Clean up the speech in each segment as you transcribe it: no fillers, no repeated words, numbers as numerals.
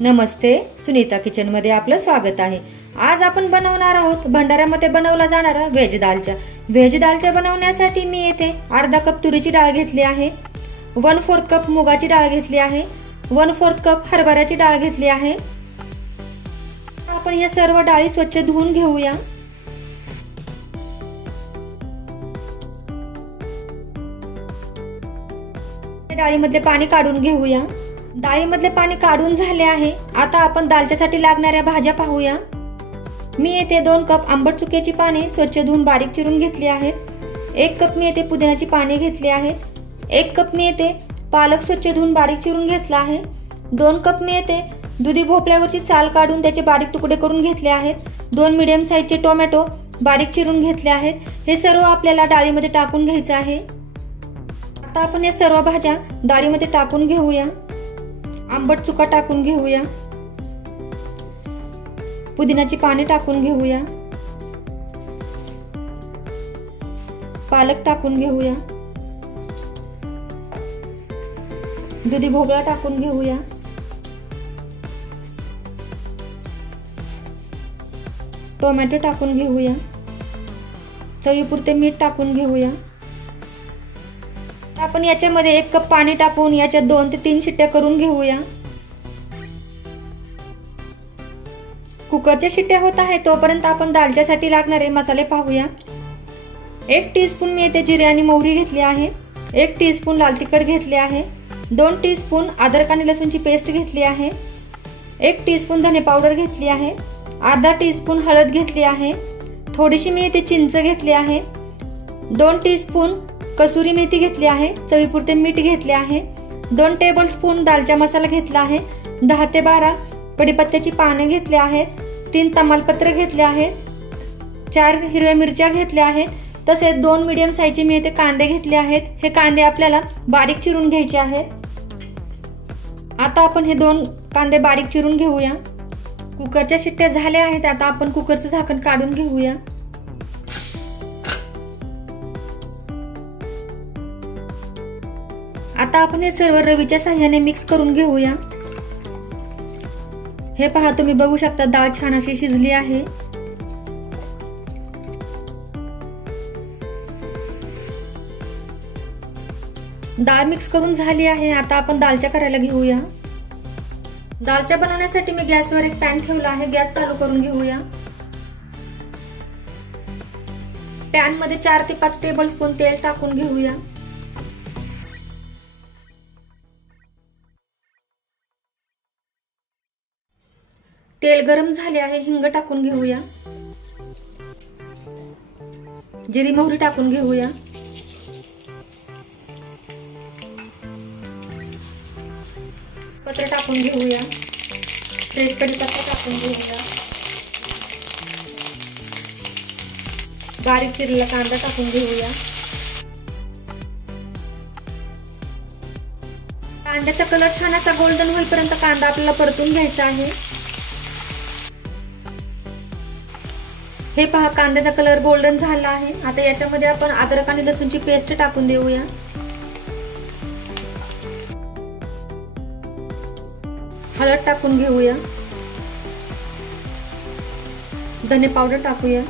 नमस्ते, Sunita kitchen मध्ये आपलं स्वागत आहे। आज आपण बनवणार आहोत भंडाऱ्यामध्ये बनवला जाणारा व्हेज दालच्या बनवण्यासाठी मी येथे अर्धा कप तुरीची डाळ घेतली आहे, 1/4 कप मुगाची डाळ घेतली आहे, 1/4 कप हरभऱ्याची डाळ घेतली आहे। आपण या सर्व डाळी स्वच्छ धुवून घेऊया। डाळीमधले पाणी काढून घेऊया। डाळीमधले पाणी काढून झाले आहे। आता आपण दालच्यासाठी लागणाऱ्या भाज्या पाहूया। मी येथे 2 कप आंबट चुक्याची पाने स्वच्छ धुवून बारीक चिरून घेतली आहेत। 1 कप मी येथे पुदिन्याची पाने घेतली आहेत। 1 कप मी येथे पालक स्वच्छ धुवून बारीक चिरून घेतला आहे। 2 कप मी येथे दुधी भोपळ्यावरची साल काढून त्याचे बारीक तुकडे करून घेतले आहेत। 2 मीडियम साईजचे टोमॅटो बारीक चिरून घेतले आहेत। हे सर्व आपल्याला डाळीमध्ये टाकून घ्यायचे आहे। आता आपण या सर्व भाज्या डाळीमध्ये टाकून घेऊया। आंबट चुका टाकून घेऊया, पुदिन्याची पाने टाकून घेऊया, पालक टाकून घेऊया, दुधी भोपळा टाकून घेऊया, टोमॅटो टाकून घेऊया, चवीपुरते मीठ टाकून घेऊया। आपण याच्यामध्ये 1 कप पाणी टाकून याच्यात 2 ते 3 शिट्ट्या करून घेऊया। कुकरच्या शिट्ट्या होत आहे तोपर्यंत आपण दालच्यासाठी लागणारे मसाले पाहूया। 1 टीस्पून मी येथे जिरे आणि मोहरी घेतली आहे, 1 टीस्पून लाल तिखट घेतले आहे, 2 टीस्पून अद्रक आणि लसूणची पेस्ट घेतली आहे, 1 टीस्पून धने पावडर घेतली आहे, अर्धा टीस्पून हळद घेतली आहे, थोडीशी मी येथे चिंच घेतली आहे, 2 टीस्पून कसुरी मेथी घेतली आहे, चवीपुरते मीठ घेतले आहे, 2 टेबलस्पून दालचा मसाला घेतला आहे, 10 ते 12 कढीपत्त्याची पाने घेतले आहेत, 3 तमालपत्र घेतले आहेत, 4 हिरव्या मिरच्या घेतल्या आहेत, तसेच 2 मीडियम साईजचे मी येथे कांदे घेतले आहेत। हे कांदे आपल्याला बारीक चिरून घ्यायचे आहेत। आता आपण हे 2 कांदे बारीक चिरून घेऊया। कुकरच्या शिट्ट्या झाल्या आहेत। आता आपण कुकरचं झाकण काढून घेऊया। आता आपण हे सर्व रवीच्या साहाय्याने मिक्स करून घेऊया। हे पहा, तुम्ही बघू शकता डाळ छान अशी शिजली आहे। डाळ मिक्स करून झाली आहे। आता आपण दालच्या करायला घेऊया। दालच्या बनवण्यासाठी मी गॅसवर एक पॅन ठेवला आहे। गॅस चालू करून घेऊया। पॅन मध्ये 4 ते 5 टेबलस्पून तेल टाकून घेऊया। तेल गरम झाले आहे। हिंग टाकून घेऊया, जिरी मोहरी टाकून घेऊया, पत्र टाकून घेऊया, फ्रेश कढीपत्ता टाकून घेऊया, बारीक चिरलेला कांदा टाकून घेऊया। कांद्याचा कलर छान असा गोल्डन होईपर्यंत कांदा आपल्याला परतून घ्यायचा आहे। हे पहा, कांद्याचा कलर गोल्डन झाला आहे। आता याच्यामध्ये आपण अद्रक आणि लसूणची पेस्ट टाकून देऊया। हळद टाकून घेऊया, धने पावडर टाकूया,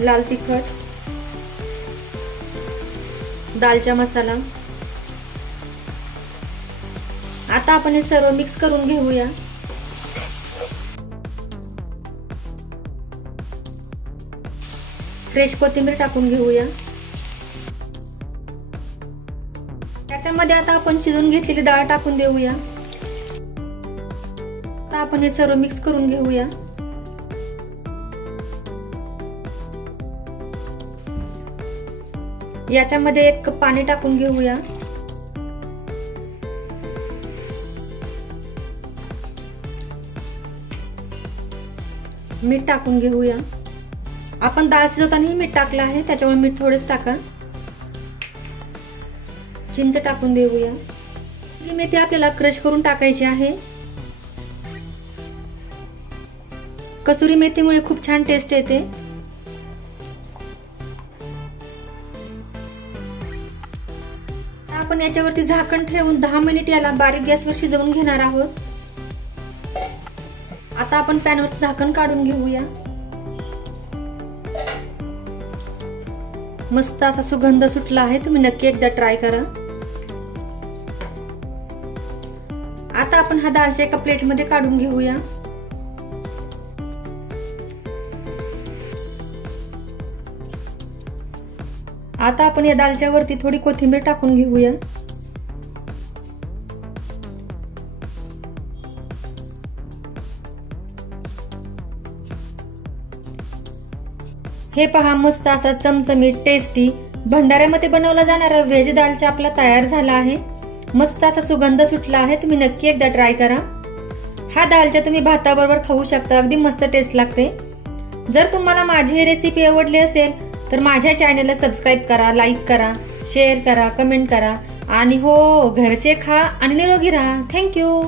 लाल तिखट, दालचा मसाला। आता आपण हे सर्व मिक्स करून घेऊया। फ्रेश कोथिंबीर टाकून घेऊया। त्याच्यामध्ये आता आपण शिजवून घेतलेली डाळ टाकून देऊया। आता आपण हे सर्व मिक्स करून घेऊया। याच्यामध्ये 1 कप पाणी टाकून घेऊया। मीठ टाकून घेऊया। आपण डाळ शिजवताना मीठ टाकलं आहे, त्याच्यामुळे मीठ थोडेच टाका। चिंच टाकून देऊया। ही मेथी आपल्याला क्रश करून टाकायची आहे। कसुरी मेथीमुळे खूप छान टेस्ट येते। आपण याच्यावरती झाकण ठेवून 10 मिनिट याला बारीक गॅसवर शिजवून घेणार आहोत। आता आपण पॅनवरचं झाकण काढून घेऊया। मस्त असा सुगंध सुटला आहे, तुम्ही नक्की एकदा ट्राय करा। आता आपण हा दालच्या एका प्लेटमध्ये काढून घेऊया। आता आपण या दालच्या वरती थोडी कोथिंबीर टाकून घेऊया। हे पहा, मस्त असा चमचमीत टेस्टी भंडाऱ्यामध्ये बनवला जाणारा व्हेज दालचा आपला तयार झाला आहे। मस्त असा सुगंध सुटला आहे, तुम्ही नक्की एकदा ट्राय करा। हा दालचा तुम्ही भाताबरोबर खाऊ शकता, अगदी मस्त टेस्ट लागते। जर तुम्हाला माझी ही रेसिपी आवडली असेल तर माझ्या चॅनलला सबस्क्राईब करा, लाईक करा, शेअर करा, कमेंट करा आणि हो, घरचे खा आणि निरोगी राहा। थँक्यू।